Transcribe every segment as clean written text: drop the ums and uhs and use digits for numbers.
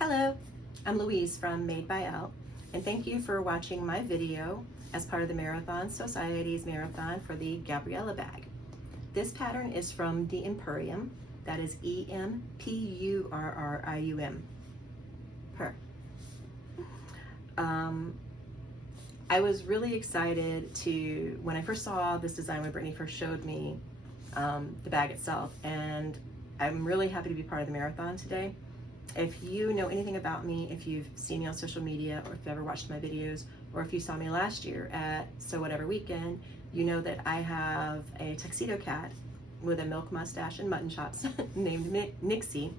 Hello, I'm Louise from Made by Elle, and thank you for watching my video as part of the Marathon Sewciety's marathon for the Gabriella bag. This pattern is from the Empurrium, that is Empurrium. I was really excited when I first saw this design when Brittany first showed me the bag itself, and I'm really happy to be part of the marathon today. If you know anything about me, if you've seen me on social media, or if you've ever watched my videos, or if you saw me last year at Sew Whatever Weekend, you know that I have a tuxedo cat with a milk mustache and mutton chops named Nixie,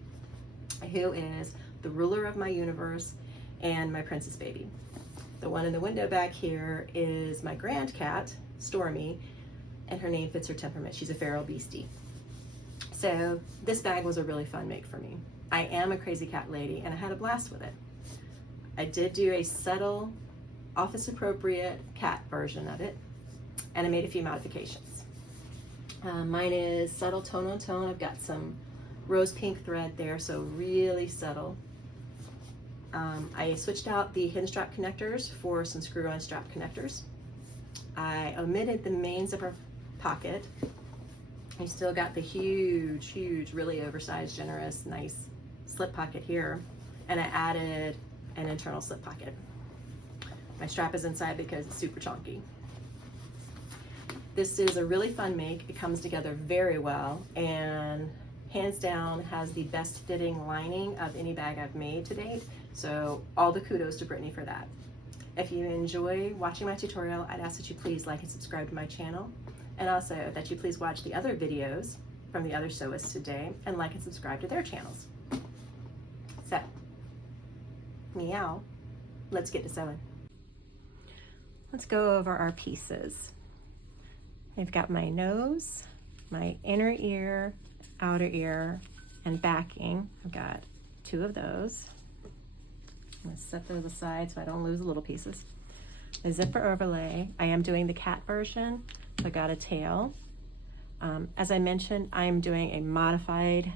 who is the ruler of my universe and my princess baby. The one in the window back here is my grand cat, Stormy, and her name fits her temperament. She's a feral beastie. So this bag was a really fun make for me. I am a crazy cat lady, and I had a blast with it. I did do a subtle, office-appropriate cat version of it, and I made a few modifications. Mine is subtle tone on tone. I've got some rose pink thread there, so really subtle. I switched out the hidden strap connectors for some screw-on strap connectors. I omitted the main zipper pocket. I still got the huge, really oversized, generous, nice slip pocket here, and I added an internal slip pocket. My strap is inside because it's super chunky. This is a really fun make. It comes together very well, and hands down has the best fitting lining of any bag I've made to date, so all the kudos to Brittany for that. If you enjoy watching my tutorial, I'd ask that you please like and subscribe to my channel, and also that you please watch the other videos from the other sewists today and like and subscribe to their channels. So, meow, let's get to sewing. Let's go over our pieces. I've got my nose, my inner ear, outer ear, and backing. I've got two of those. I'm gonna set those aside so I don't lose the little pieces. The zipper overlay, I am doing the cat version. So I got a tail. As I mentioned, I'm doing a modified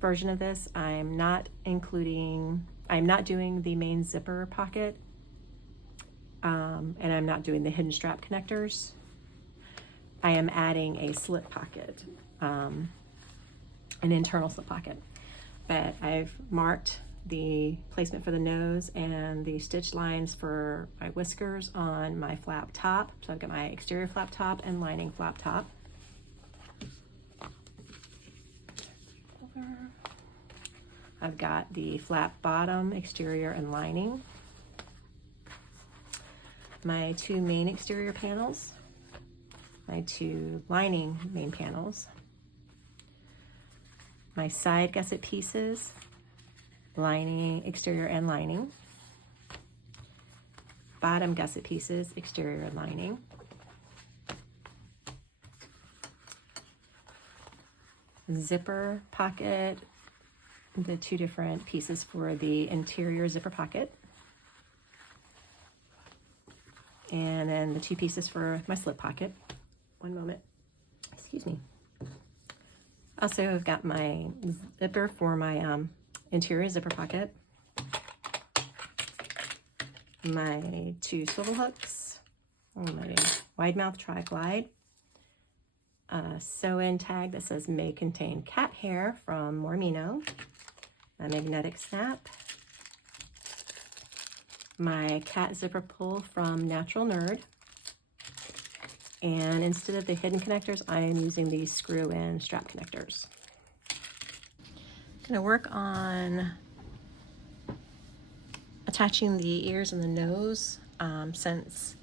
version of this. I'm not doing the main zipper pocket, and I'm not doing the hidden strap connectors. I am adding a slip pocket, an internal slip pocket. But I've marked the placement for the nose and the stitch lines for my whiskers on my flap top. So I've got my exterior flap top and lining flap top. I've got the flap bottom, exterior, and lining. My two main exterior panels, my two lining main panels, my side gusset pieces, lining, exterior, and lining, bottom gusset pieces, exterior, and lining, zipper pocket, the two different pieces for the interior zipper pocket, and then the two pieces for my slip pocket. One moment, excuse me. Also, I've got my zipper for my interior zipper pocket, my two swivel hooks, my wide mouth tri-glide, a sew-in tag that says may contain cat hair from Mormino, a magnetic snap, my cat zipper pull from Natural Nerd, and instead of the hidden connectors, I am using these screw-in strap connectors. I'm going to work on attaching the ears and the nose, since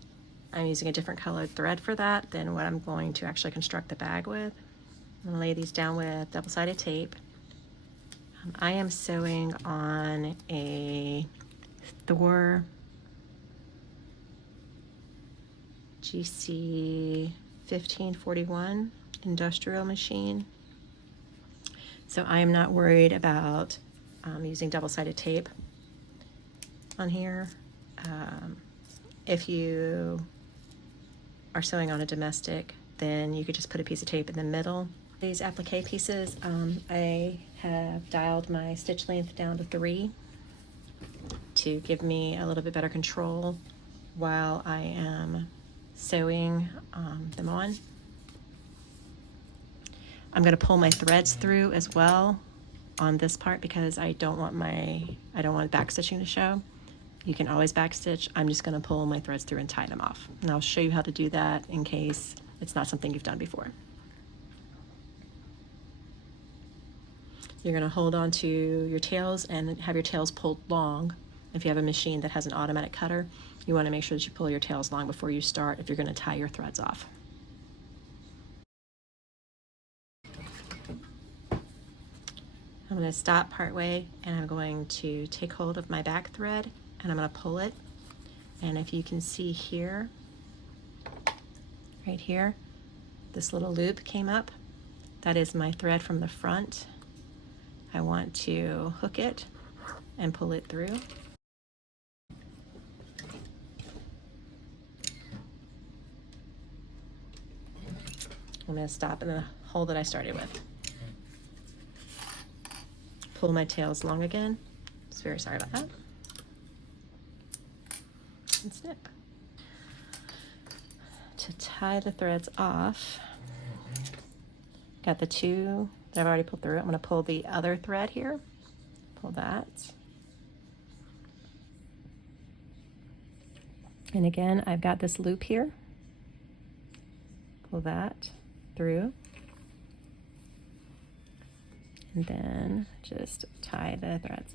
I'm using a different colored thread for that than what I'm going to actually construct the bag with. I'm going to lay these down with double-sided tape. I am sewing on a Thor GC 1541 industrial machine. So I am not worried about using double-sided tape on here. If you are sewing on a domestic, then you could just put a piece of tape in the middle. These applique pieces, I have dialed my stitch length down to 3 to give me a little bit better control while I am sewing them on. I'm going to pull my threads through as well on this part because I don't want back stitching to show. You can always back stitch. I'm just going to pull my threads through and tie them off. And I'll show you how to do that in case it's not something you've done before. You're going to hold on to your tails and have your tails pulled long. If you have a machine that has an automatic cutter, you want to make sure that you pull your tails long before you start if you're going to tie your threads off. I'm going to stop partway and I'm going to take hold of my back thread and I'm going to pull it. And if you can see here, right here, this little loop came up. That is my thread from the front. I want to hook it and pull it through. I'm going to stop in the hole that I started with. Pull my tails long again. Just very sorry about that. And snip. To tie the threads off, got the 2 that I've already pulled through. I'm going to pull the other thread here. Pull that. And again, I've got this loop here. Pull that through. And then just tie the threads.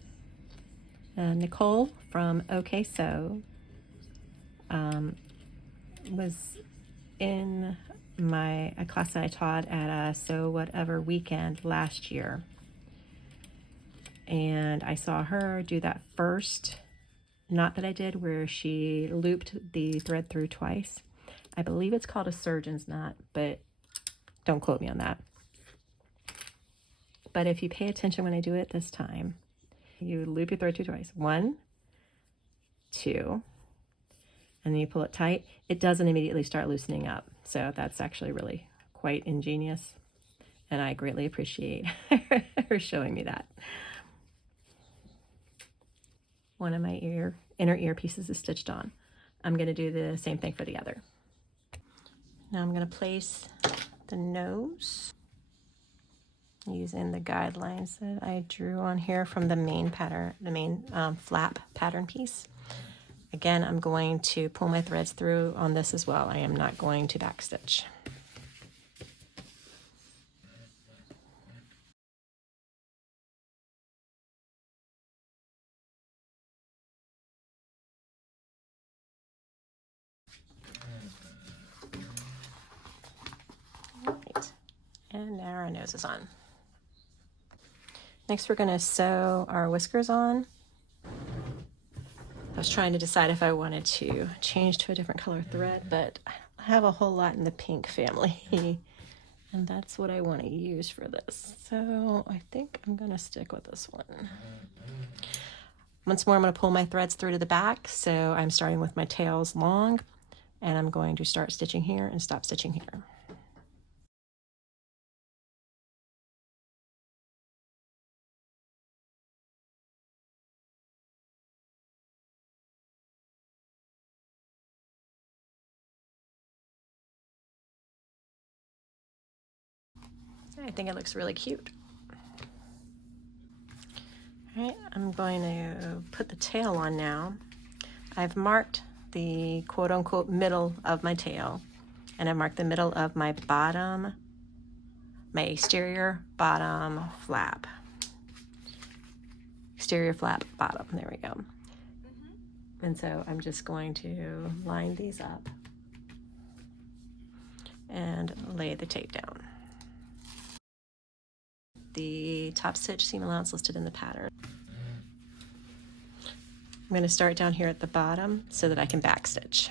Nicole from OK Sew was in a class that I taught at a Sew Whatever weekend last year. And I saw her do that first knot that I did where she looped the thread through twice. I believe it's called a surgeon's knot, but don't quote me on that. But if you pay attention when I do it this time, you loop your thread through twice. 1, 2, and then you pull it tight. It doesn't immediately start loosening up. So that's actually really quite ingenious. And I greatly appreciate her showing me that. One of my inner ear pieces is stitched on. I'm going to do the same thing for the other. Now I'm going to place the nose using the guidelines that I drew on here from the main pattern, the main flap pattern piece. Again, I'm going to pull my threads through on this as well. I am not going to backstitch. Right. And now our nose is on. Next, we're going to sew our whiskers on. I was trying to decide if I wanted to change to a different color thread, but I don't have a whole lot in the pink family, and that's what I want to use for this. So I think I'm going to stick with this one. Once more, I'm going to pull my threads through to the back, so I'm starting with my tails long, and I'm going to start stitching here and stop stitching here. I think it looks really cute. All right, I'm going to put the tail on now. I've marked the quote-unquote middle of my tail, and I've marked the middle of my bottom, my exterior bottom flap. Exterior flap bottom, there we go. And so I'm just going to line these up and lay the tape down. The top stitch seam allowance listed in the pattern. I'm going to start down here at the bottom so that I can backstitch.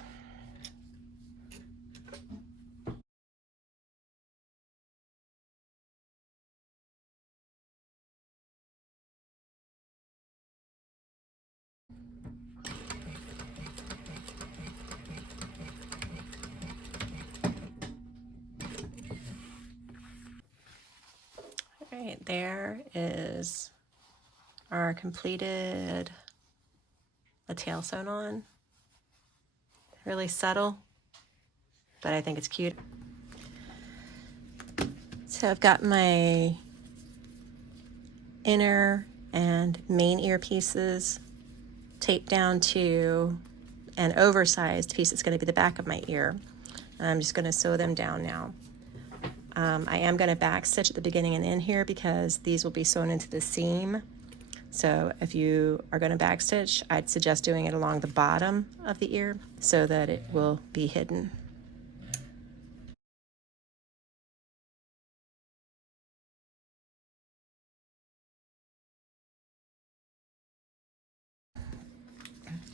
Right, there is our completed tail sewn on. Really subtle, but I think it's cute. So I've got my inner and main ear pieces taped down to an oversized piece that's going to be the back of my ear. I'm just going to sew them down now. I am going to back stitch at the beginning and end here because these will be sewn into the seam. So if you are going to back stitch, I'd suggest doing it along the bottom of the ear so that it will be hidden.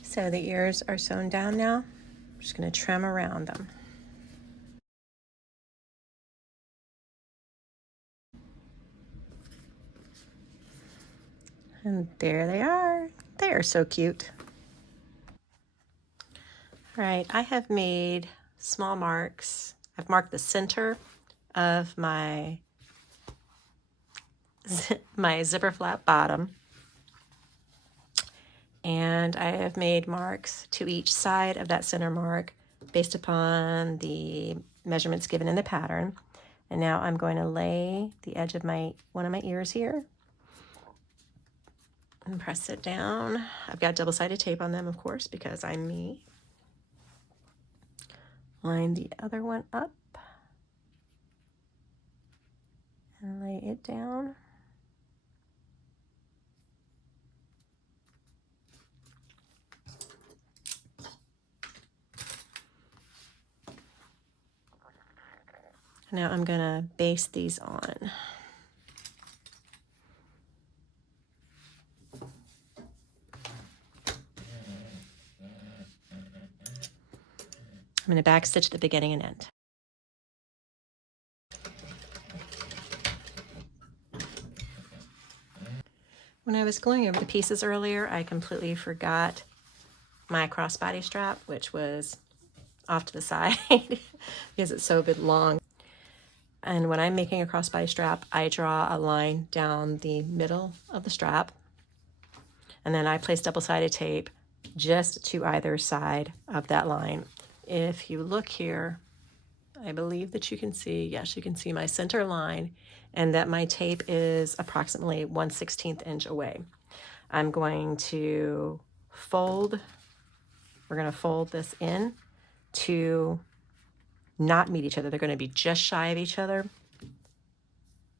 So the ears are sewn down now. I'm just going to trim around them. And there they are. They are so cute. All right, I have made small marks. I've marked the center of my zipper flap bottom. And I have made marks to each side of that center mark based upon the measurements given in the pattern. And now I'm going to lay the edge of one of my ears here and press it down. I've got double-sided tape on them, of course, because I'm me. Line the other one up and lay it down. Now I'm going to baste these on. I'm going to back stitch at the beginning and end. When I was going over the pieces earlier, I completely forgot my crossbody strap, which was off to the side because it's so a bit long. And when I'm making a crossbody strap, I draw a line down the middle of the strap, and then I place double-sided tape just to either side of that line. If you look here, I believe that you can see, yes, you can see my center line and that my tape is approximately 1/16 inch away. I'm going to fold, we're going to fold this in to not meet each other. They're going to be just shy of each other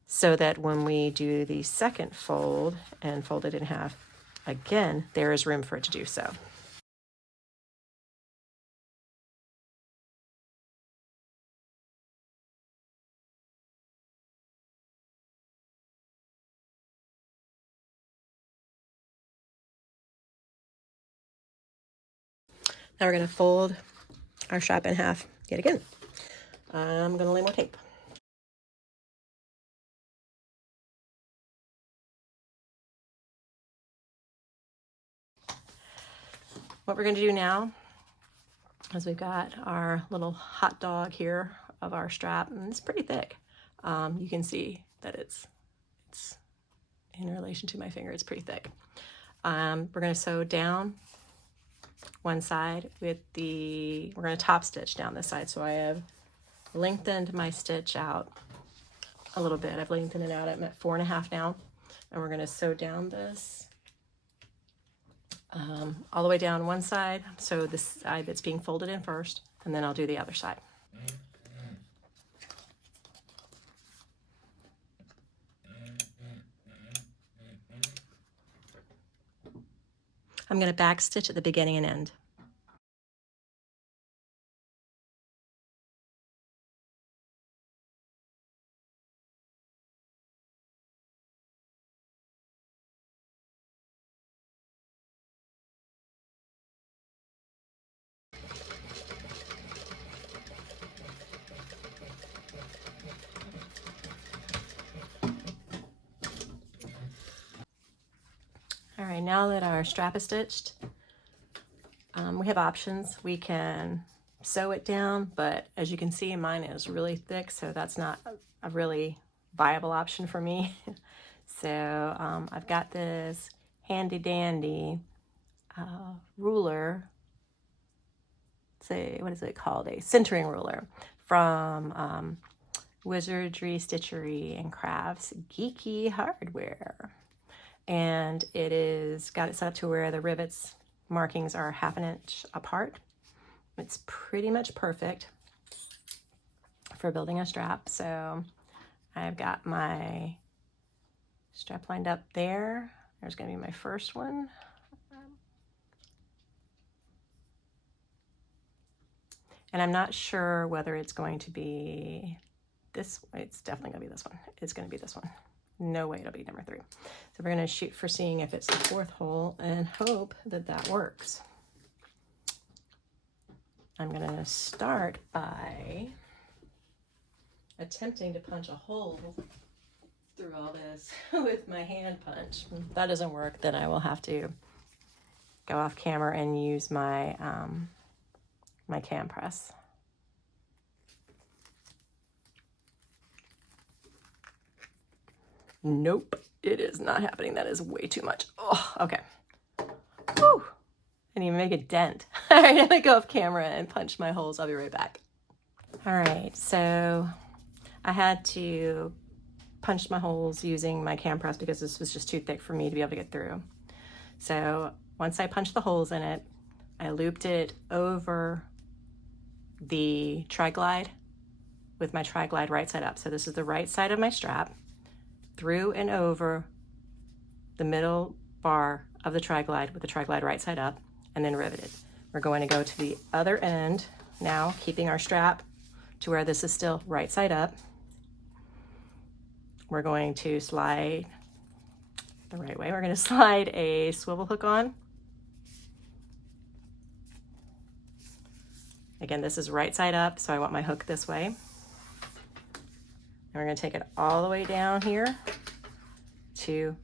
so that when we do the second fold and fold it in half, again, there is room for it to do so. Now we're going to fold our strap in half yet again. I'm going to lay more tape. What we're going to do now is we've got our little hot dog here of our strap, and it's pretty thick. You can see that it's in relation to my finger, it's pretty thick. We're going to sew down one side with we're going to top stitch down this side. So I have lengthened my stitch out a little bit. I've lengthened it out. I'm at 4.5 now, and we're going to sew down this all the way down one side. So this side that's being folded in first, and then I'll do the other side. I'm going to back stitch at the beginning and end. All right, now that our strap is stitched, we have options. We can sew it down, but as you can see, mine is really thick, so that's not a really viable option for me. So I've got this handy dandy ruler. Say, what is it called? A centering ruler from Wizardry, Stitchery, and Crafts Geeky Hardware. And it is got it set up to where the rivets markings are 1/2 inch apart. It's pretty much perfect for building a strap. So I've got my strap lined up there. There's going to be my first one. And I'm not sure whether it's going to be this way. It's definitely going to be this one. It's going to be this one. No way it'll be number 3. So we're going to shoot for seeing if it's the 4th hole and hope that that works. I'm going to start by attempting to punch a hole through all this with my hand punch. If that doesn't work, then I will have to go off camera and use my my cam press. Nope, it is not happening. That is way too much. Oh, okay. Whew. I didn't even make a dent. All right, I'm gonna go off camera and punch my holes. I'll be right back. All right, so I had to punch my holes using my cam press because this was just too thick for me to be able to get through. So once I punched the holes in it, I looped it over the tri-glide with my tri-glide right side up. So this is the right side of my strap, through and over the middle bar of the tri-glide with the tri-glide right side up, and then riveted. We're going to go to the other end now, keeping our strap to where this is still right side up. We're going to slide the right way. We're going to slide a swivel hook on. Again, this is right side up, so I want my hook this way. And we're going to take it all the way down here to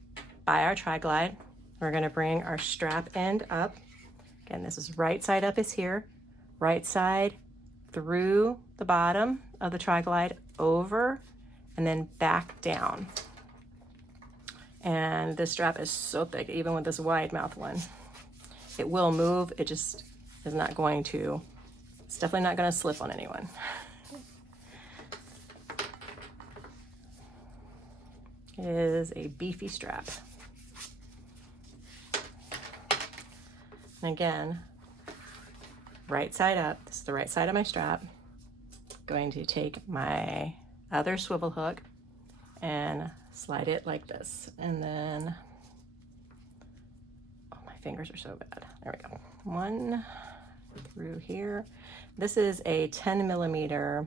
by our tri-glide. We're going to bring our strap end up. Again, this is right side up is here. Right side through the bottom of the tri-glide over and then back down. And this strap is so thick, even with this wide mouth one. It will move, it just is not going to, it's definitely not going to slip on anyone. It is a beefy strap. And again, right side up, this is the right side of my strap. Going to take my other swivel hook and slide it like this. And then, oh, my fingers are so bad. There we go. One through here. This is a 10 millimeter.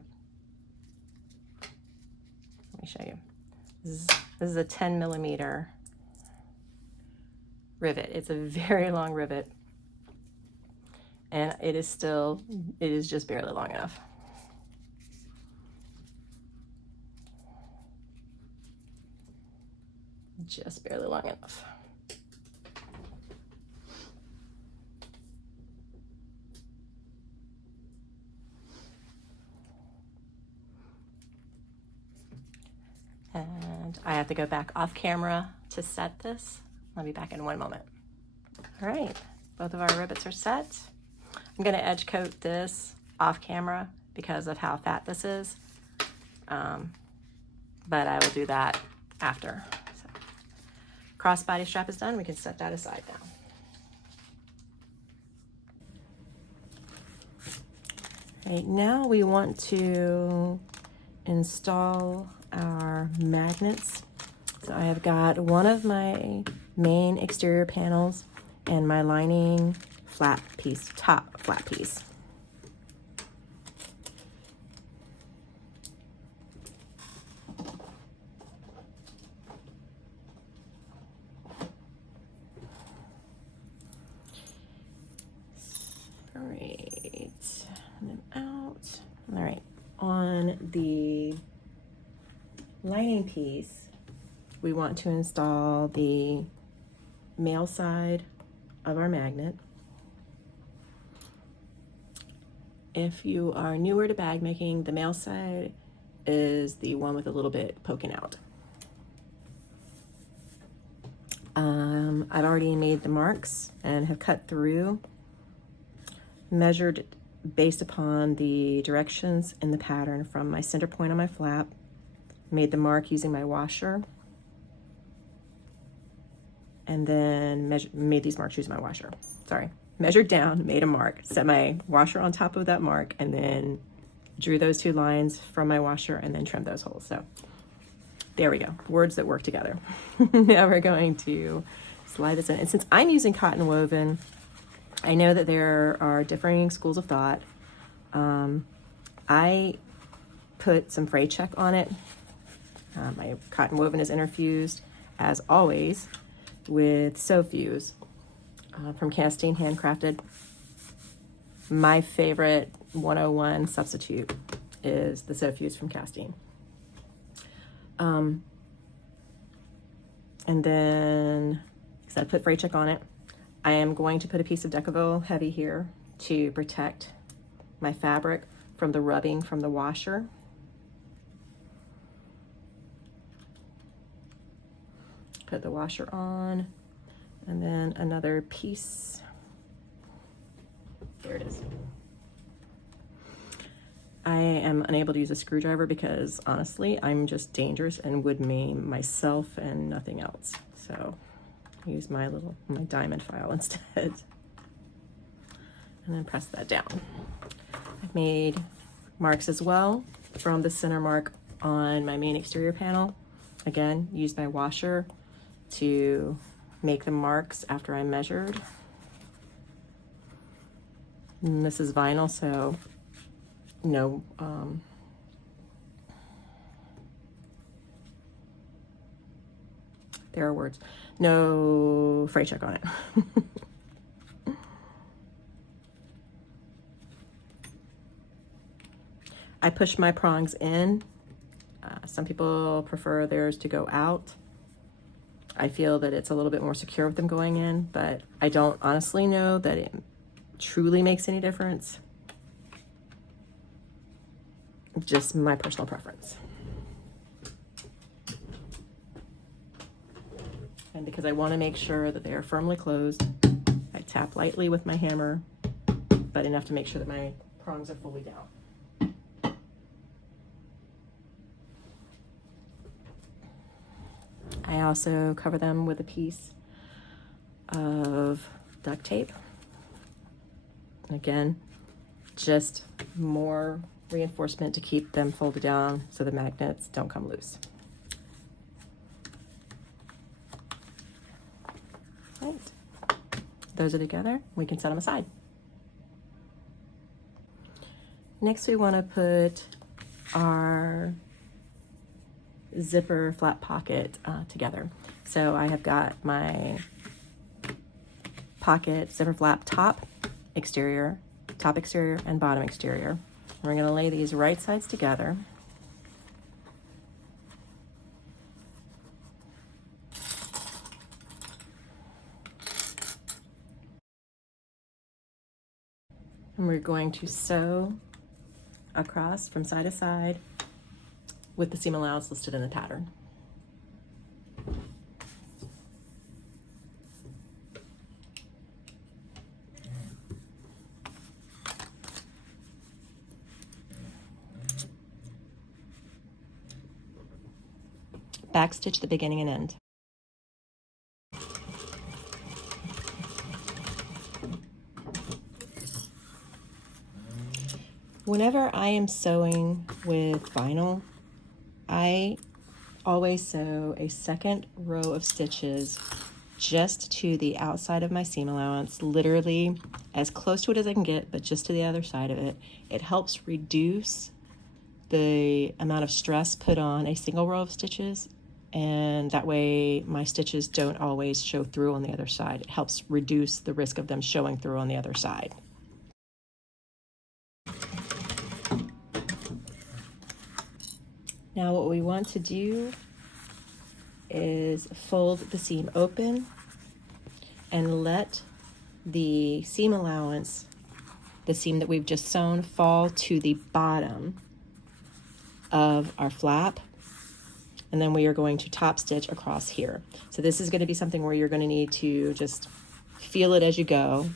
Let me show you. This is a 10 millimeter rivet. It's a very long rivet. And it is just barely long enough. Just barely long enough. And I have to go back off camera to set this. I'll be back in one moment. All right, both of our rivets are set. I'm going to edge coat this off camera because of how fat this is, but I will do that after. So, crossbody strap is done. We can set that aside now. Right, now we want to install our magnets. So I have got one of my main exterior panels and my lining flat piece, top flat piece. All right, and then out. All right, on the lining piece, we want to install the male side of our magnet. If you are newer to bag making, the male side is the one with a little bit poking out. I've already made the marks and have cut through, measured based upon the directions in the pattern from my center point on my flap, made the mark using my washer, and then made these marks using my washer. Sorry, measured down, made a mark, set my washer on top of that mark, and then drew those 2 lines from my washer and then trimmed those holes. So there we go, words that work together. Now we're going to slide this in. And since I'm using cotton woven, I know that there are differing schools of thought. I put some fray check on it. My cotton woven is interfused, as always, with Sewfuse from Castine Handcrafted. My favorite 101 substitute is the Sewfuse from Castine. And then, because I put fray check on it, I am going to put a piece of Decaville Heavy here to protect my fabric from the rubbing from the washer. Put the washer on, and then another piece. There it is. I am unable to use a screwdriver because honestly, I'm just dangerous and would maim myself and nothing else. So I use my diamond file instead. And then press that down. I've made marks as well from the center mark on my main exterior panel. Again, used my washer to make the marks after I measured. And this is vinyl, so no there are words, no fray check on it. I push my prongs in. Some people prefer theirs to go out. I feel that it's a little bit more secure with them going in, but I don't honestly know that it truly makes any difference. Just my personal preference. And because I want to make sure that they are firmly closed, I tap lightly with my hammer, but enough to make sure that my prongs are fully down. I also cover them with a piece of duct tape. Again, just more reinforcement to keep them folded down so the magnets don't come loose. Right. Those are together. We can set them aside. Next, we want to put our zipper flap pocket together. So I have got my pocket zipper flap top exterior, and bottom exterior. And we're going to lay these right sides together. And we're going to sew across from side to side with the seam allowance listed in the pattern. Backstitch the beginning and end. Whenever I am sewing with vinyl, I always sew a second row of stitches just to the outside of my seam allowance, literally as close to it as I can get, but just to the other side of it. It helps reduce the amount of stress put on a single row of stitches, and that way my stitches don't always show through on the other side. It helps reduce the risk of them showing through on the other side. Now what we want to do is fold the seam open and let the seam allowance, the seam that we've just sewn, fall to the bottom of our flap, and then we are going to top stitch across here. So this is going to be something where you're going to need to just feel it as you go.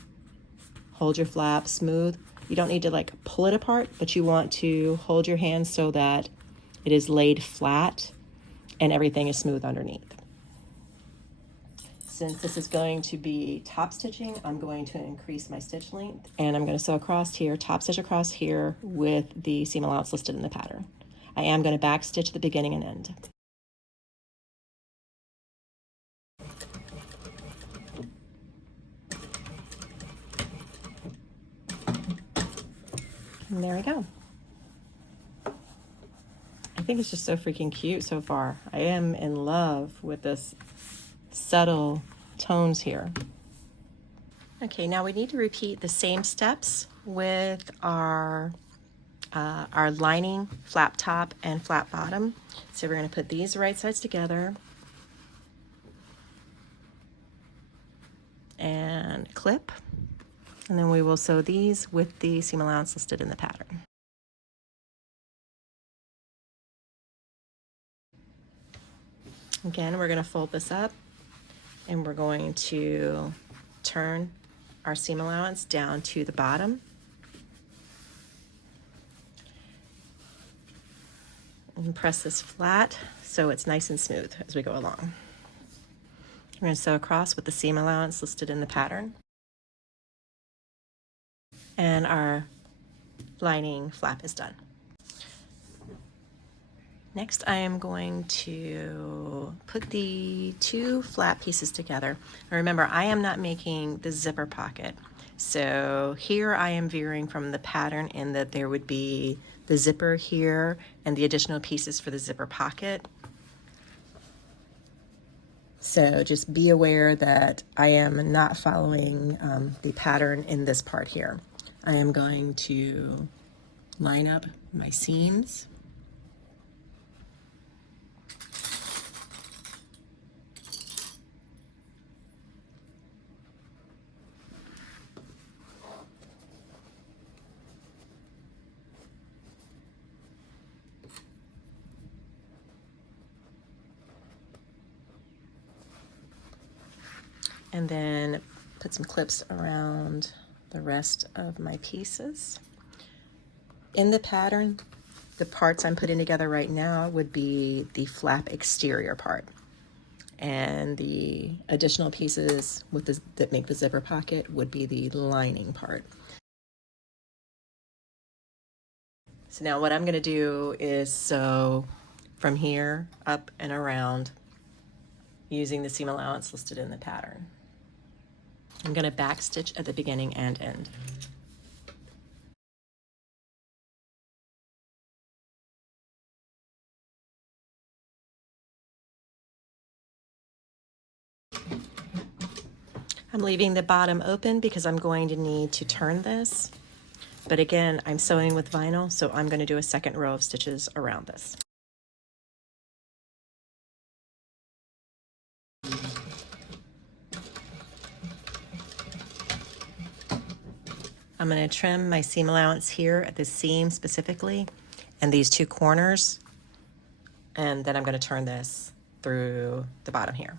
Hold your flap smooth. You don't need to like pull it apart, but you want to hold your hand so that it is laid flat and everything is smooth underneath. Since this is going to be top stitching, I'm going to increase my stitch length, and I'm going to sew across here, top stitch across here with the seam allowance listed in the pattern. I am going to back stitch the beginning and end. And there we go. I think it's just so freaking cute so far. I am in love with this subtle tones here. Okay, now we need to repeat the same steps with our lining, flap top and flap bottom. So we're going to put these right sides together and clip, and then we will sew these with the seam allowance listed in the pattern. Again, we're going to fold this up, and we're going to turn our seam allowance down to the bottom. And press this flat so it's nice and smooth as we go along. We're going to sew across with the seam allowance listed in the pattern. And our lining flap is done. Next, I am going to put the two flap pieces together. Now remember, I am not making the zipper pocket. So here I am veering from the pattern in that there would be the zipper here and the additional pieces for the zipper pocket. So just be aware that I am not following the pattern in this part here. I am going to line up my seams. And then put some clips around the rest of my pieces. In the pattern, the parts I'm putting together right now would be the flap exterior part. And the additional pieces with that make the zipper pocket would be the lining part. So now what I'm going to do is sew from here up and around using the seam allowance listed in the pattern. I'm going to back stitch at the beginning and end. I'm leaving the bottom open because I'm going to need to turn this. But again, I'm sewing with vinyl, so I'm going to do a second row of stitches around this. I'm going to trim my seam allowance here at the seam specifically and these two corners, and then I'm going to turn this through the bottom here.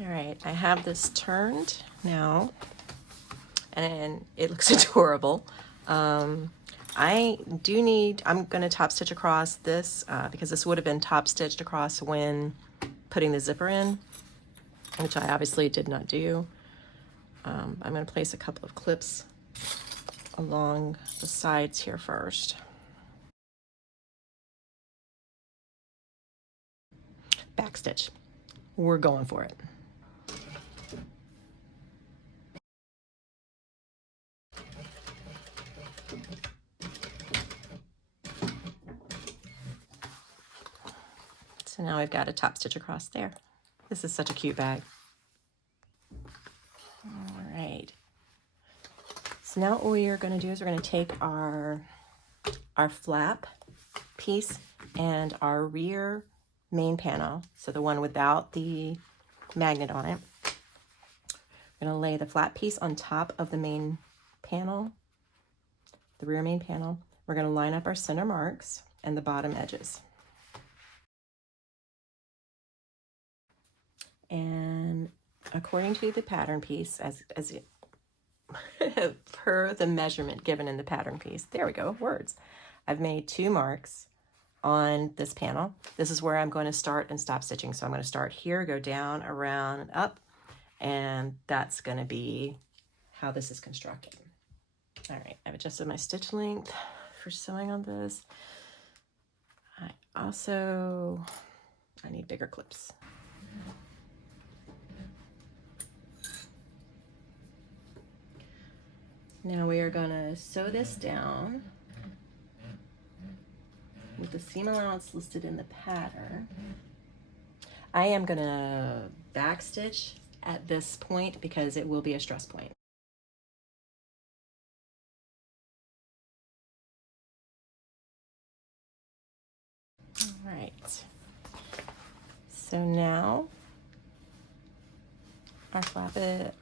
All right, I have this turned now and it looks adorable. I'm going to top stitch across this because this would have been top stitched across when putting the zipper in, which I obviously did not do. I'm going to place a couple of clips along the sides here first. Back stitch. We're going for it. So now I've got a top stitch across there. This is such a cute bag. All right. So now what we are going to do is we're going to take our flap piece and our rear main panel, so the one without the magnet on it. We're going to lay the flap piece on top of the main panel, the rear main panel. We're going to line up our center marks. and the bottom edges. And according to the pattern piece, as per the measurement given in the pattern piece, there we go, words. I've made 2 marks on this panel. This is where I'm going to start and stop stitching. So I'm going to start here, go down, around, and up, and that's going to be how this is constructed. All right, I've adjusted my stitch length for sewing on this. I need bigger clips. Now we are going to sew this down with the seam allowance listed in the pattern. I am going to backstitch at this point because it will be a stress point. All right. So now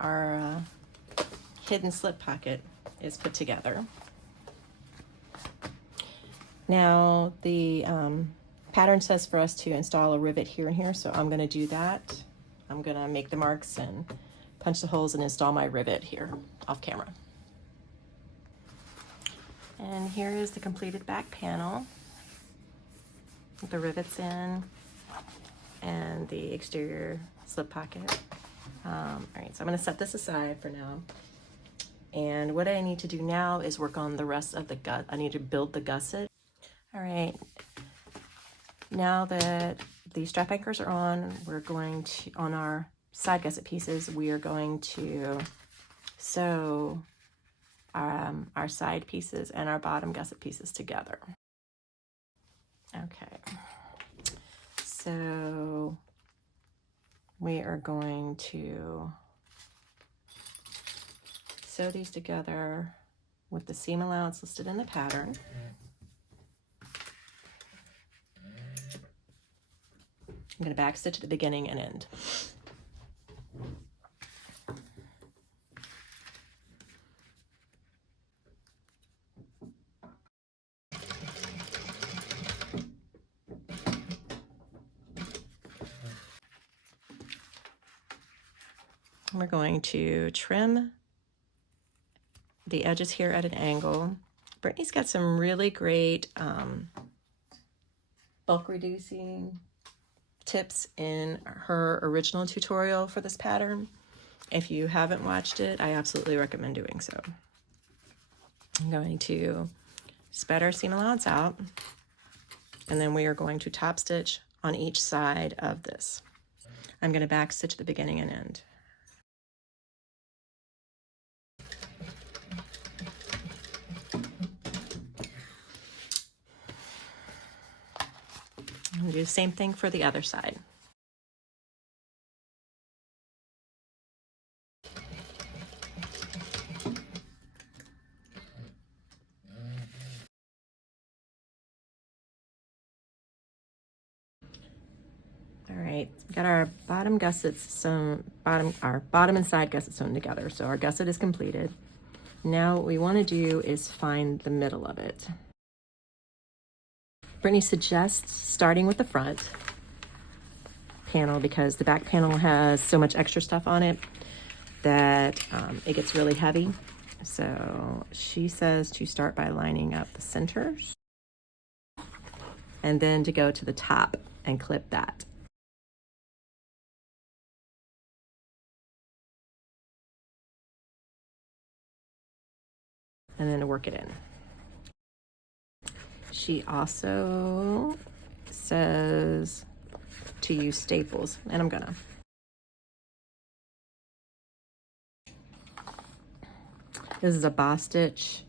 our hidden slip pocket is put together. Now the pattern says for us to install a rivet here and here, so I'm going to do that. I'm going to make the marks and punch the holes and install my rivet here off camera. And here is the completed back panel with the rivets in and the exterior slip pocket. All right, so I'm going to set this aside for now. And what I need to do now is work on the rest of the gut. I need to build the gusset. All right, now that the strap anchors are on, we're going to, on our side gusset pieces, we are going to sew our side pieces and our bottom gusset pieces together. Okay, so we are going to sew these together with the seam allowance listed in the pattern. I'm going to backstitch at the beginning and end. We're going to trim the edges here at an angle. Brittany's got some really great bulk reducing tips in her original tutorial for this pattern. If you haven't watched it, I absolutely recommend doing so. I'm going to spread our seam allowance out, and then we are going to top stitch on each side of this. I'm going to back stitch the beginning and end. I'm going to do the same thing for the other side. All right, we got our bottom gussets sewn, our bottom and side gussets sewn together. So our gusset is completed. Now what we want to do is find the middle of it. Brittany suggests starting with the front panel because the back panel has so much extra stuff on it that it gets really heavy. So she says to start by lining up the centers and then to go to the top and clip that. And then to work it in. She also says to use staples, and I'm gonna. This is a boss stitch,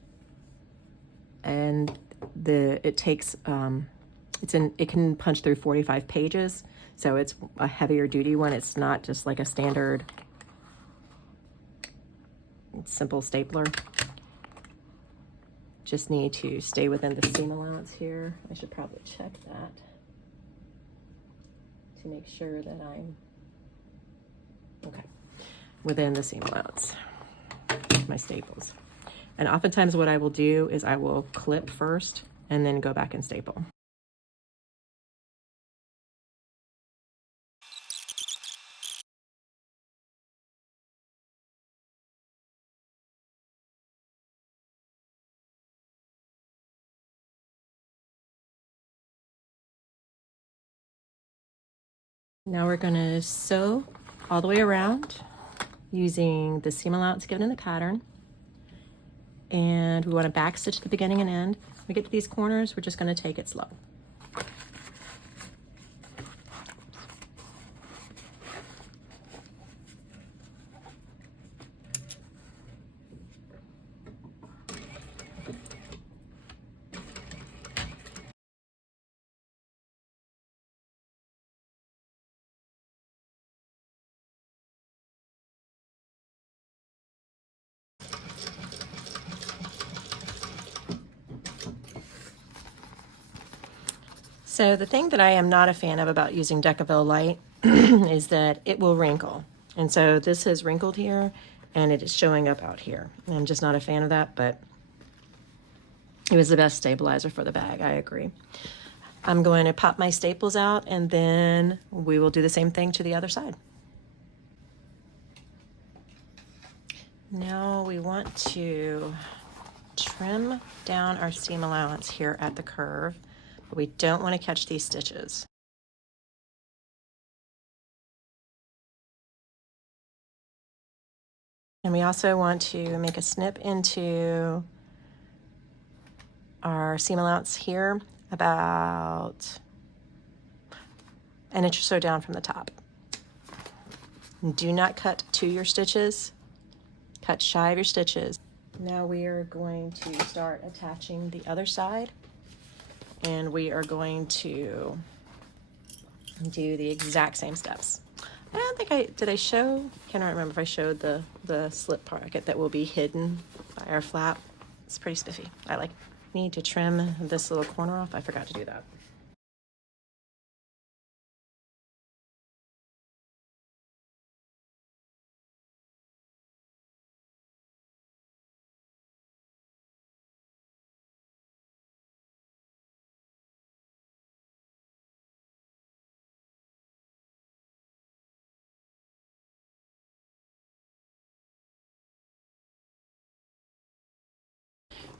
and it takes it can punch through 45 pages, so it's a heavier duty one. It's not just like a standard simple stapler. Just need to stay within the seam allowance here. I should probably check that to make sure that I'm okay within the seam allowance, my staples. And oftentimes what I will do is I will clip first and then go back and staple. Now we're going to sew all the way around using the seam allowance given in the pattern. And we want to back stitch the beginning and end. When we get to these corners, we're just going to take it slow. So the thing that I am not a fan of about using Decaville Light is that it will wrinkle. And so this has wrinkled here and it is showing up out here. And I'm just not a fan of that, but it was the best stabilizer for the bag, I agree. I'm going to pop my staples out and then we will do the same thing to the other side. Now we want to trim down our seam allowance here at the curve. We don't want to catch these stitches. And we also want to make a snip into our seam allowance here about an inch or so down from the top. Do not cut to your stitches, cut shy of your stitches. Now we are going to start attaching the other side. And we are going to do the exact same steps. I don't think did I show, can't remember if I showed the slip pocket that will be hidden by our flap. It's pretty spiffy, I like it. Need to trim this little corner off, I forgot to do that.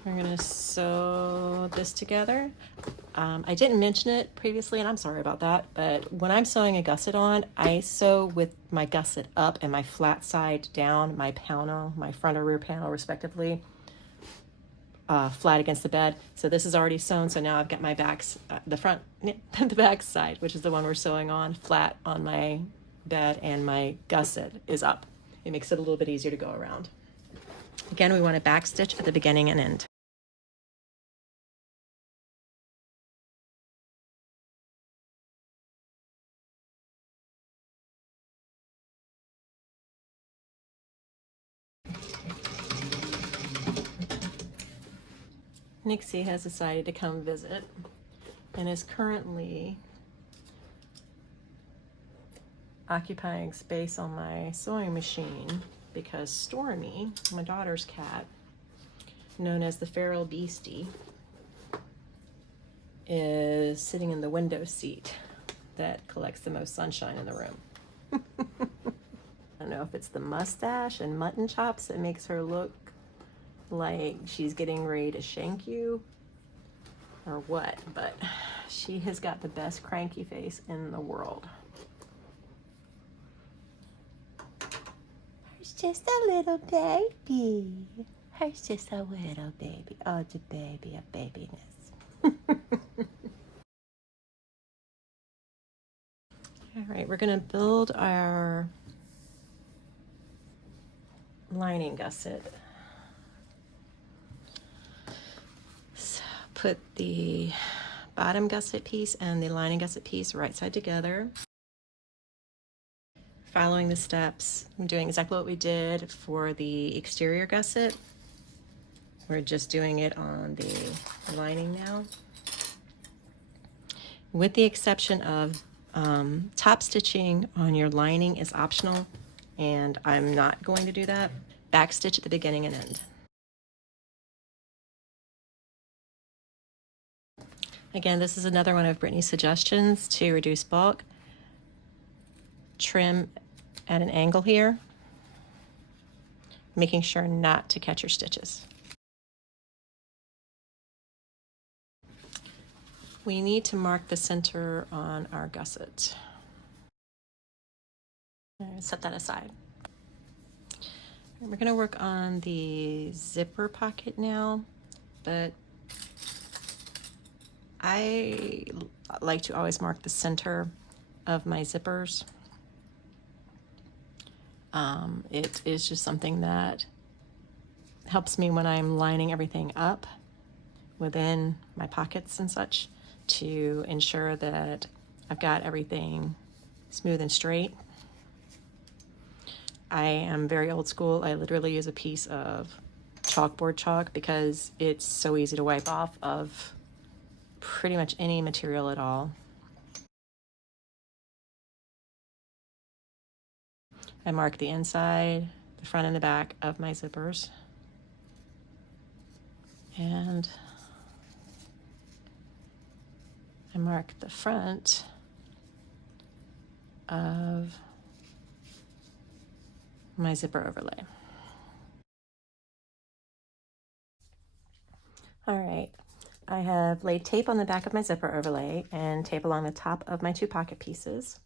We're gonna sew this together. I didn't mention it previously, and I'm sorry about that, but when I'm sewing a gusset on, I sew with my gusset up and my flat side down, my panel, my front or rear panel respectively, flat against the bed. So this is already sewn, so now I've got my backs, the back side, which is the one we're sewing on, flat on my bed, and my gusset is up. It makes it a little bit easier to go around. Again, we want to back stitch at the beginning and end. Nixie has decided to come visit and is currently occupying space on my sewing machine because Stormy, my daughter's cat, known as the feral beastie, is sitting in the window seat that collects the most sunshine in the room. I don't know if it's the mustache and mutton chops that makes her look like she's getting ready to shank you or what, but she has got the best cranky face in the world. Her's just a little baby. Her's just a little baby. Oh, the baby of babiness. All right, we're gonna build our lining gusset. Put the bottom gusset piece and the lining gusset piece right side together. Following the steps, I'm doing exactly what we did for the exterior gusset. We're just doing it on the lining now. With the exception of top stitching on your lining is optional, and I'm not going to do that. Back stitch at the beginning and end. Again, this is another one of Brittany's suggestions to reduce bulk. Trim at an angle here, making sure not to catch your stitches. We need to mark the center on our gusset. Set that aside. We're going to work on the zipper pocket now, but I like to always mark the center of my zippers. It is just something that helps me when I'm lining everything up within my pockets and such to ensure that I've got everything smooth and straight. I am very old school. I literally use a piece of chalkboard chalk because it's so easy to wipe off of pretty much any material at all. I mark the inside, the front and the back of my zippers. And I mark the front of my zipper overlay. All right, I have laid tape on the back of my zipper overlay and tape along the top of my 2 pocket pieces.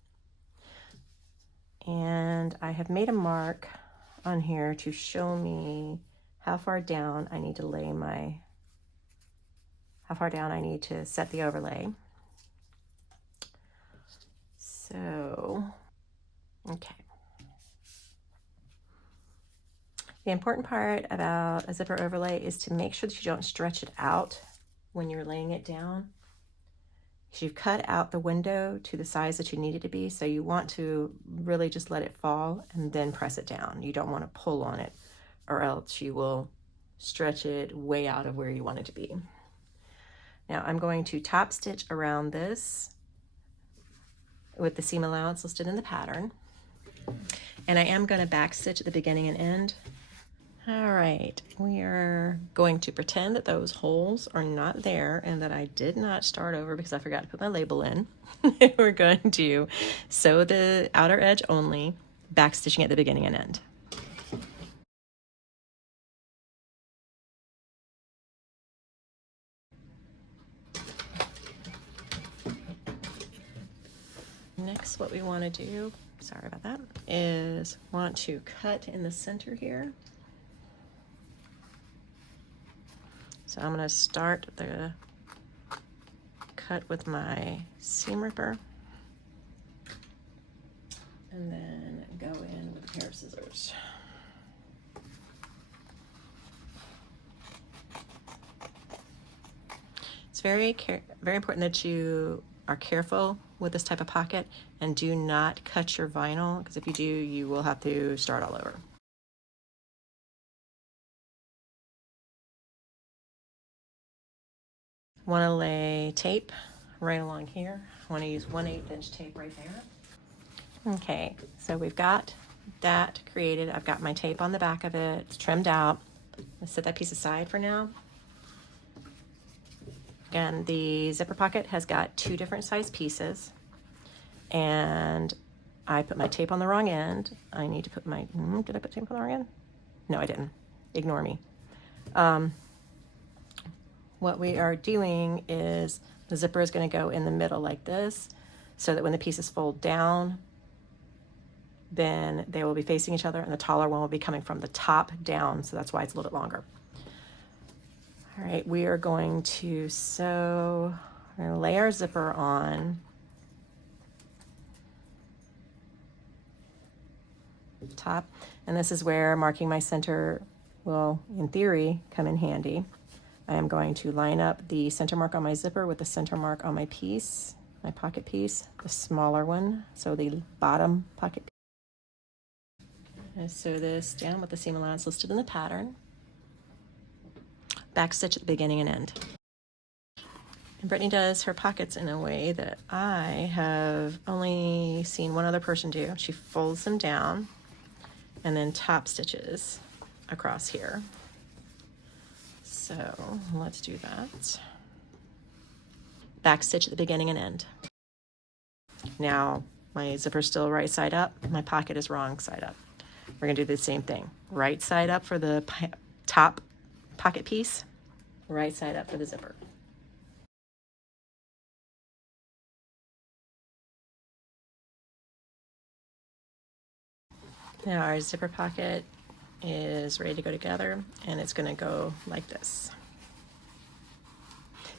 And I have made a mark on here to show me how far down I need to lay how far down I need to set the overlay. So, okay. The important part about a zipper overlay is to make sure that you don't stretch it out when you're laying it down. You've cut out the window to the size that you need it to be, so you want to really just let it fall and then press it down. You don't want to pull on it, or else you will stretch it way out of where you want it to be. Now I'm going to top stitch around this with the seam allowance listed in the pattern, and I am going to back stitch at the beginning and end. All right, we are going to pretend that those holes are not there and that I did not start over because I forgot to put my label in. We're going to sew the outer edge only, back stitching at the beginning and end. Next, what we want to do, sorry about that, is want to cut in the center here. So I'm going to start the cut with my seam ripper and then go in with a pair of scissors. It's very important that you are careful with this type of pocket and do not cut your vinyl, because if you do, you will have to start all over. Want to lay tape right along here. I want to use 1/8 inch tape right there. Okay, so we've got that created. I've got my tape on the back of it. It's trimmed out. Let's set that piece aside for now. Again, the zipper pocket has got 2 different size pieces, and I put my tape on the wrong end. I need to put my, did I put tape on the wrong end? No, I didn't. Ignore me. What we are doing is the zipper is going to go in the middle like this, so that when the pieces fold down, then they will be facing each other, and the taller one will be coming from the top down, so that's why it's a little bit longer. All right, we are going to sew, we're going to lay our zipper on top, and this is where marking my center will, in theory, come in handy. I am going to line up the center mark on my zipper with the center mark on my piece, my pocket piece, the smaller one, so the bottom pocket piece. And sew this down with the seam allowance listed in the pattern. Back stitch at the beginning and end. And Brittany does her pockets in a way that I have only seen one other person do. She folds them down and then top stitches across here. So let's do that. Back stitch at the beginning and end. Now my zipper's still right side up, my pocket is wrong side up. We're gonna do the same thing. Right side up for the top pocket piece, right side up for the zipper. Now our zipper pocket is ready to go together, and it's going to go like this.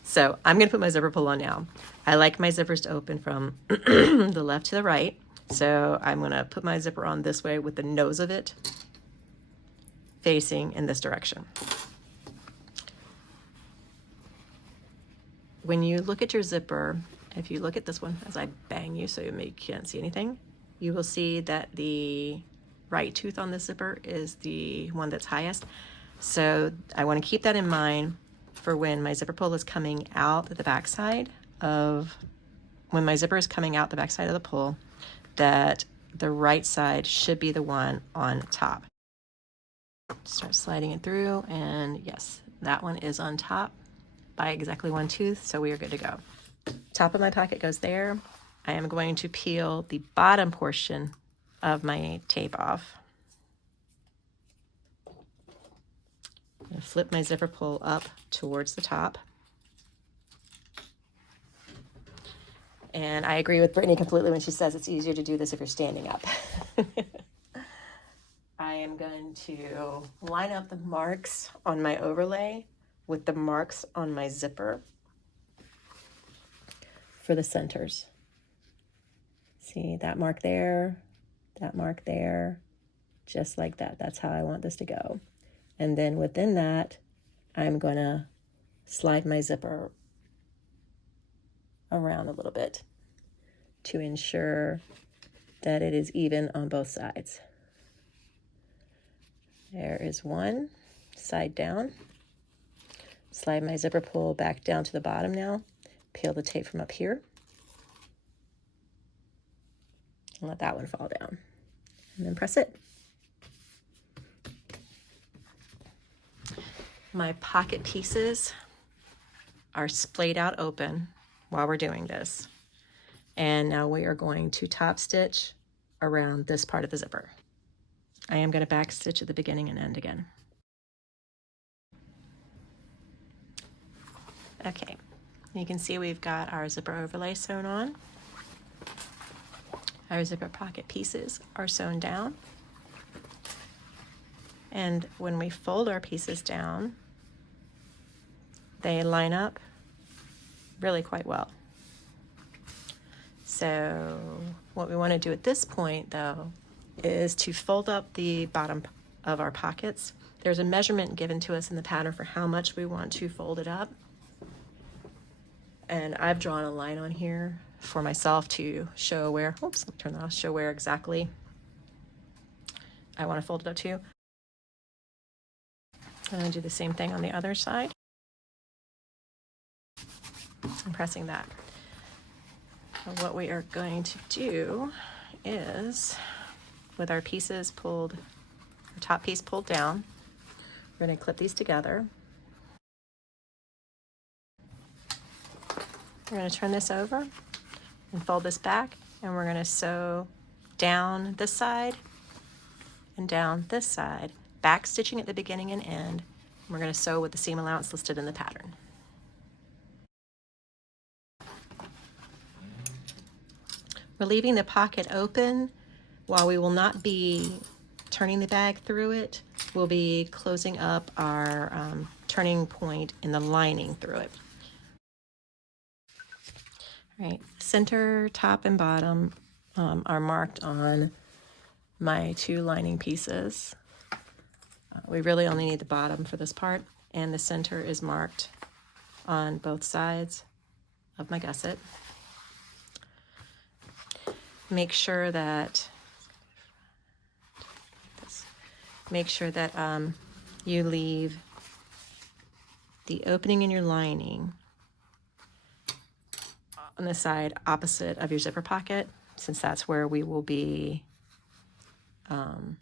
So I'm going to put my zipper pull on now. I like my zippers to open from the left to the right. So I'm going to put my zipper on this way with the nose of it facing in this direction. When you look at your zipper, if you look at this one as I bang you so you can't see anything, you will see that the right tooth on this zipper is the one that's highest. So I want to keep that in mind for when my zipper pull is coming out the backside of, when my zipper is coming out the backside of the pull, that the right side should be the one on top. Start sliding it through, and yes, that one is on top by exactly one tooth, so we are good to go. Top of my pocket goes there. I am going to peel the bottom portion of my tape off. I'm going to flip my zipper pull up towards the top. And I agree with Brittany completely when she says it's easier to do this if you're standing up. I am going to line up the marks on my overlay with the marks on my zipper for the centers. See that mark there, just like that. That's how I want this to go. And then within that, I'm going to slide my zipper around a little bit to ensure that it is even on both sides. There is one side down. Slide my zipper pull back down to the bottom now. Peel the tape from up here. And let that one fall down. And then press it. My pocket pieces are splayed out open while we're doing this. And now we are going to top stitch around this part of the zipper. I am going to back stitch at the beginning and end again. Okay, you can see we've got our zipper overlay sewn on. Our zipper pocket pieces are sewn down. And when we fold our pieces down, they line up really quite well. So what we want to do at this point, though, is to fold up the bottom of our pockets. There's a measurement given to us in the pattern for how much we want to fold it up. And I've drawn a line on here for myself to show where, oops, let me turn that off, show where exactly I want to fold it up to. I'm going to do the same thing on the other side. I'm pressing that. And what we are going to do is, with our pieces pulled, our top piece pulled down, we're going to clip these together. We're going to turn this over and fold this back, and we're going to sew down this side and down this side, back stitching at the beginning and end. We're going to sew with the seam allowance listed in the pattern. We're leaving the pocket open. While we will not be turning the bag through it, we'll be closing up our turning point in the lining through it. All right, center, top, and bottom are marked on my two lining pieces. We really only need the bottom for this part, and the center is marked on both sides of my gusset. Make sure that you leave the opening in your lining on the side opposite of your zipper pocket, since that's where we will be we'll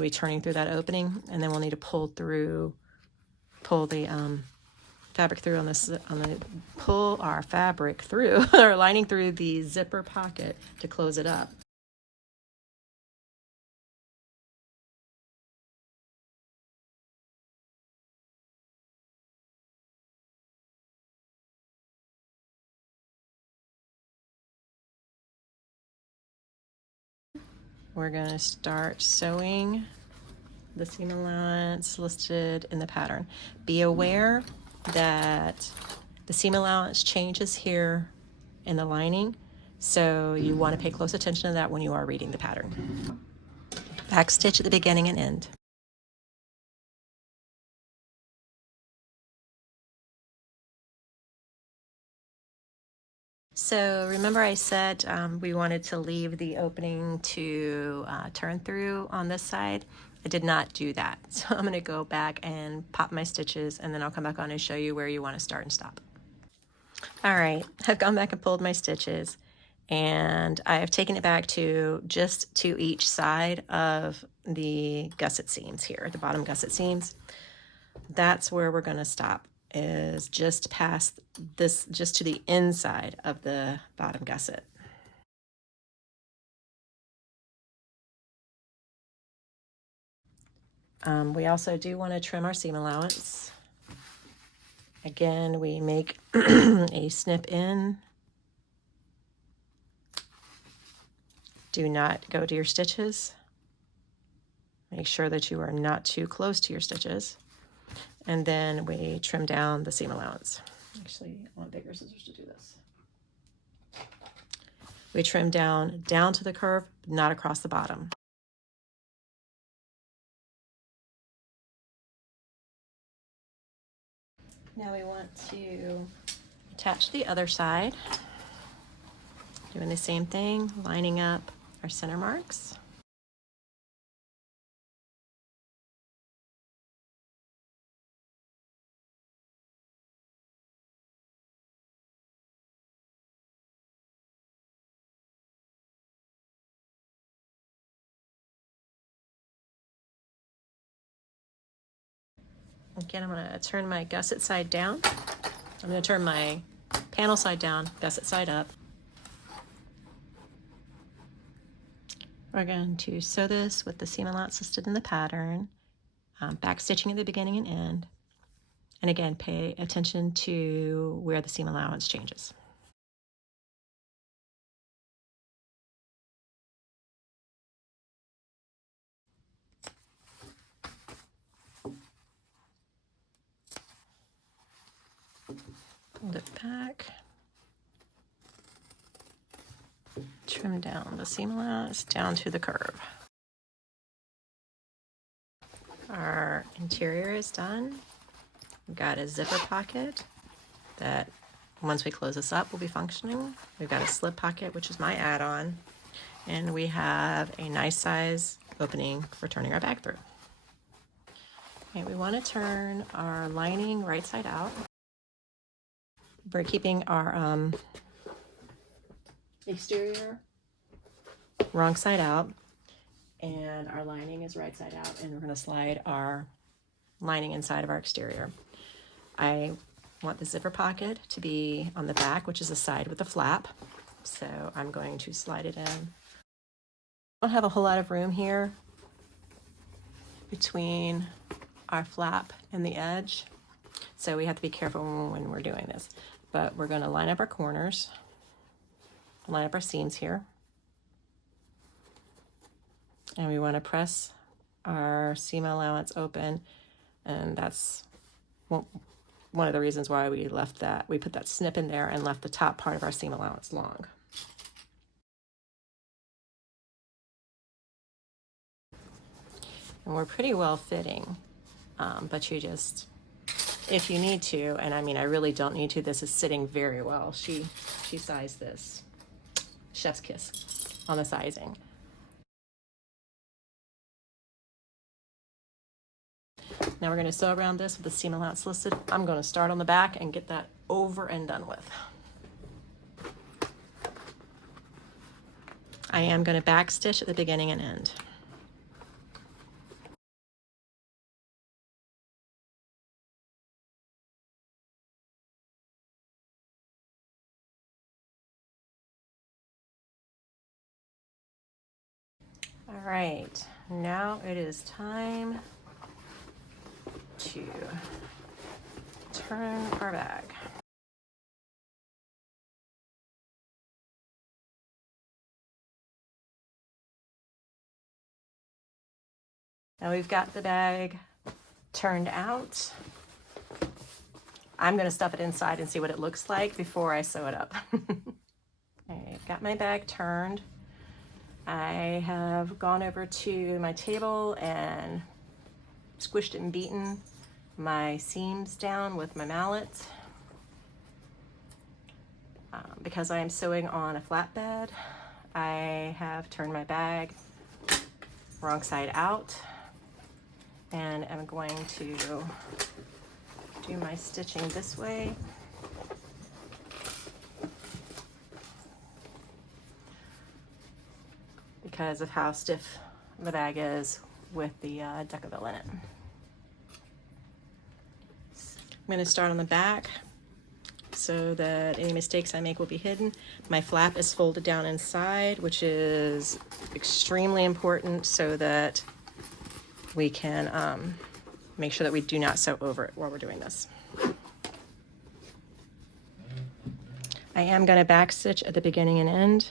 be turning through that opening, and then we'll need to pull the fabric through pull our fabric through or lining through the zipper pocket to close it up. we're going to start sewing the seam allowance listed in the pattern. Be aware that the seam allowance changes here in the lining, so you want to pay close attention to that when you are reading the pattern. Back stitch at the beginning and end. So remember I said we wanted to leave the opening to turn through on this side. I did not do that. So I'm going to go back and pop my stitches, and then I'll come back on and show you where you want to start and stop. All right, I've gone back and pulled my stitches, and I have taken it back to just to each side of the gusset seams here, the bottom gusset seams. That's where we're going to stop, is just past this, just to the inside of the bottom gusset. We also do want to trim our seam allowance. Again, we make a snip in. Do not go to your stitches. Make sure that you are not too close to your stitches. And then we trim down the seam allowance. Actually, I want bigger scissors to do this. We trim down to the curve, not across the bottom. Now we want to attach the other side. Doing the same thing, lining up our center marks. Again, I'm going to turn my gusset side down. I'm going to turn my panel side down, gusset side up. We're going to sew this with the seam allowance listed in the pattern, back stitching at the beginning and end. And again, pay attention to where the seam allowance changes. Pull it back. Trim down the seam allowance down to the curve. Our interior is done. We've got a zipper pocket that once we close this up will be functioning. We've got a slip pocket, which is my add-on, and we have a nice size opening for turning our bag through. Okay, we want to turn our lining right side out. We're keeping our exterior wrong side out, and our lining is right side out, and we're going to slide our lining inside of our exterior. I want the zipper pocket to be on the back, which is the side with the flap, so I'm going to slide it in. I don't have a whole lot of room here between our flap and the edge, so we have to be careful when we're doing this. But we're going to line up our corners, line up our seams here, and we want to press our seam allowance open, and that's one of the reasons why we left that. We put that snip in there and left the top part of our seam allowance long. And we're pretty well fitting, but you just, if you need to, and I mean, I really don't need to, this is sitting very well. She sized this. Chef's kiss on the sizing. Now we're going to sew around this with the seam allowance listed. I'm going to start on the back and get that over and done with. I am going to back stitch at the beginning and end. All right, now it is time to turn our bag. Now we've got the bag turned out. I'm going to stuff it inside and see what it looks like before I sew it up. I've got my bag turned. I have gone over to my table and squished and beaten my seams down with my mallet. Because I am sewing on a flatbed, I have turned my bag wrong side out, and I'm going to do my stitching this way. Because of how stiff the bag is with the Decaville in it. I'm going to start on the back so that any mistakes I make will be hidden. My flap is folded down inside, which is extremely important so that we can make sure that we do not sew over it while we're doing this. I am going to back stitch at the beginning and end.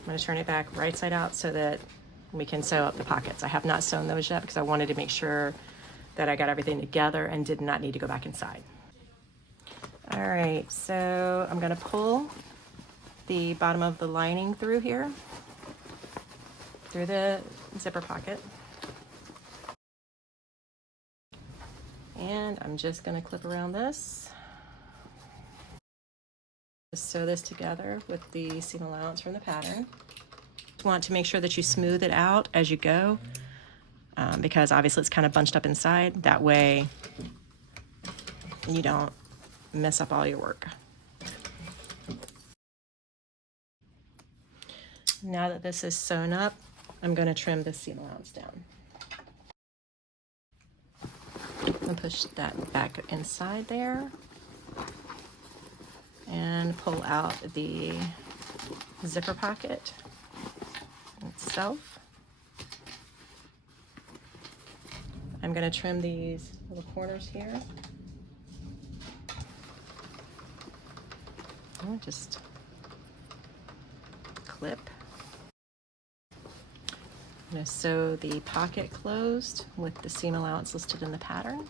I'm going to turn it back right side out so that we can sew up the pockets. I have not sewn those yet because I wanted to make sure that I got everything together and did not need to go back inside. All right, so I'm going to pull the bottom of the lining through here, through the zipper pocket. And I'm just going to clip around this. Just sew this together with the seam allowance from the pattern. You want to make sure that you smooth it out as you go, because obviously it's kind of bunched up inside. That way you don't mess up all your work. Now that this is sewn up, I'm going to trim the seam allowance down. And push that back inside there. And pull out the zipper pocket itself. I'm going to trim these little corners here. I'll just clip. I'm going to sew the pocket closed with the seam allowance listed in the pattern.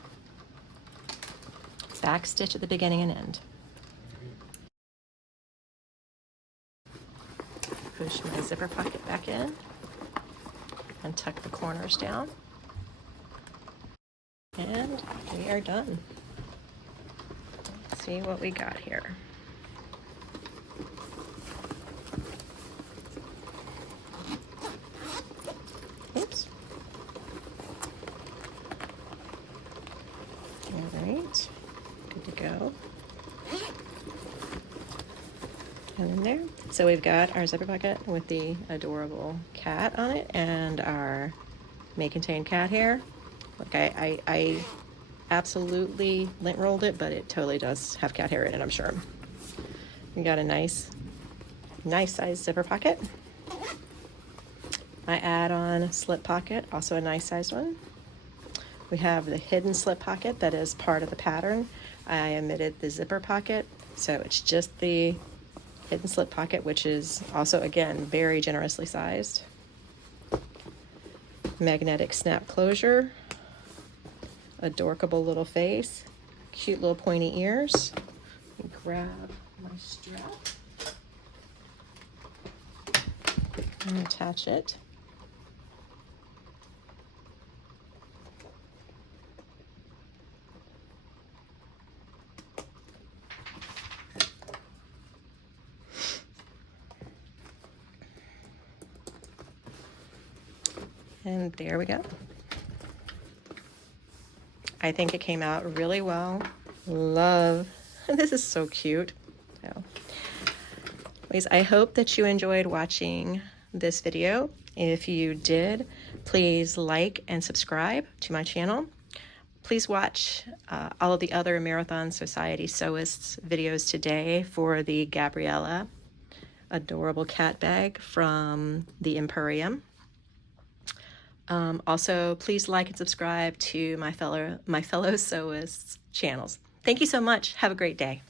Back stitch at the beginning and end. Push my zipper pocket back in and tuck the corners down. And we are done. Let's see what we got here. Oops. All right, good to go. And in there. So we've got our zipper pocket with the adorable cat on it and our may contain cat hair. Look, I absolutely lint rolled it, but it totally does have cat hair in it, I'm sure. We got a nice size zipper pocket. My add-on slip pocket, also a nice sized one. We have the hidden slip pocket that is part of the pattern. I omitted the zipper pocket, so it's just the hidden slip pocket, which is also, again, very generously sized. Magnetic snap closure, adorable little face, cute little pointy ears. Grab my strap and attach it. And there we go. I think it came out really well. Love. This is so cute. So, anyways, I hope that you enjoyed watching this video. If you did, please like and subscribe to my channel. Please watch all of the other Marathon Sewciety Sewists videos today for the Gabriella adorable cat bag from the Empurrium. Also, please like and subscribe to my fellow sewists channels. Thank you so much. Have a great day.